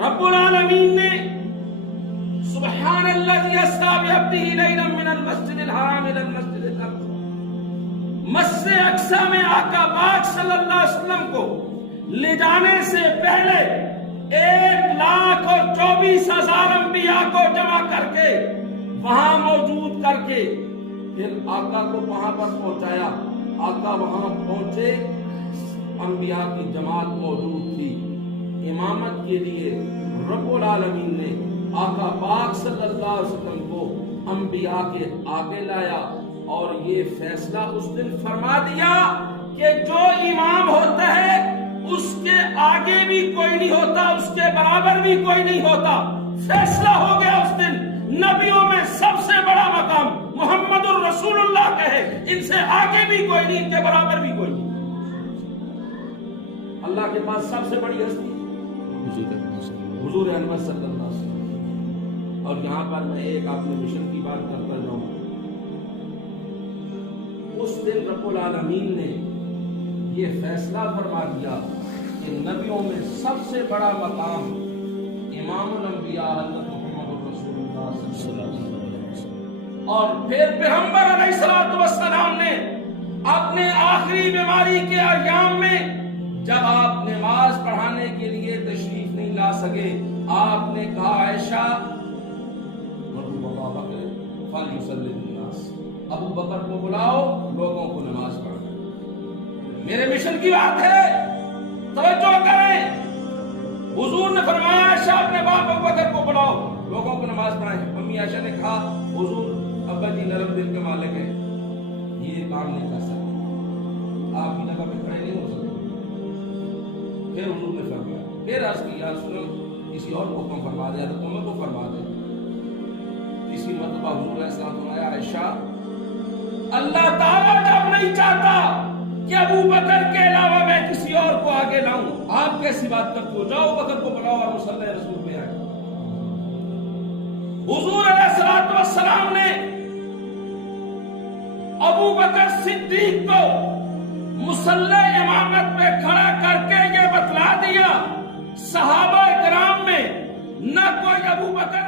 رب العالمین نے سبحان الذی اسری بعبدہ لیلا من المسجد الحرام الی المسجد الاقصی، مسجد اقصی میں آقا پاک صلی اللہ علیہ وسلم کو لے جانے سے پہلے 1,24,000 انبیاء کو جمع کر کے وہاں موجود کر کے پھر آقا کو وہاں پر پہنچایا. آقا وہاں پہنچے، انبیاء کی جماعت موجود تھی. امامت کے لیے رب العالمین نے آقا پاک صلی اللہ علیہ وسلم کو انبیاء کے آگے لایا اور یہ فیصلہ اس دن فرما دیا کہ جو امام ہوتا ہے اس کے آگے بھی کوئی نہیں ہوتا، اس کے برابر بھی کوئی نہیں ہوتا. فیصلہ ہو گیا اس دن. نبیوں میں سب سے بڑا مقام محمد الرسول اللہ کا ہے، ان سے آگے بھی کوئی نہیں، ان کے برابر بھی کوئی نہیں. اللہ کے پاس سب سے بڑی ہستی حضور انور صلی اللہ علیہ وسلم. اور یہاں پر میں ایک اپنے مشن کی بات کرتا جاؤں. اس دن رب العالمین نے یہ فیصلہ فرما دیا کہ نبیوں میں سب سے بڑا مقام امام الانبیاء حضرت محمد رسول اللہ صلی اللہ علیہ وسلم. اور پھر پیغمبر علیہ السلام نے اپنے آخری بیماری کے ایام میں جب آپ نماز پڑھانے کے لیے تشریف نہیں لا سکے، آپ نے کہا عائشہ ابو بکر کو بلاؤ، لوگوں کو نماز پڑھائیں. میرے مشن کی بات ہے، توجہ کریں. حضور نے فرمایا عائشہ اپنے باپ ابو بکر کو بلاؤ، لوگوں کو نماز پڑھائیں. امی عائشہ نے کہا حضور ابا جی نرم دل کے مالک ہیں، یہ کام نہیں کر سکتے، آپ کی جگہ پہ کھڑے نہیں ہو سکتے. پھر حضور نے فرمایا، پھر عرض کی یا رسول اللہ کسی اور کو حکم فرما دیا تو تمہیں کو فرما دے. اسی مرتبہ حضور علیہ السلام فرمایا عائشہ اللہ تعالیٰ جب نہیں چاہتا کہ ابو بکر کے علاوہ میں کسی اور کو آگے لاؤں، آپ کیسی بات کرتے ہو؟ جاؤ بکر کو بلاؤ اور مصلی رسول پہ آئے. حضور علیہ السلام نے ابو بکر صدیق کو مصلی امامت پہ کھڑا کر کے یہ بتلا دیا صحابہ کرام میں نہ کوئی ابو بکر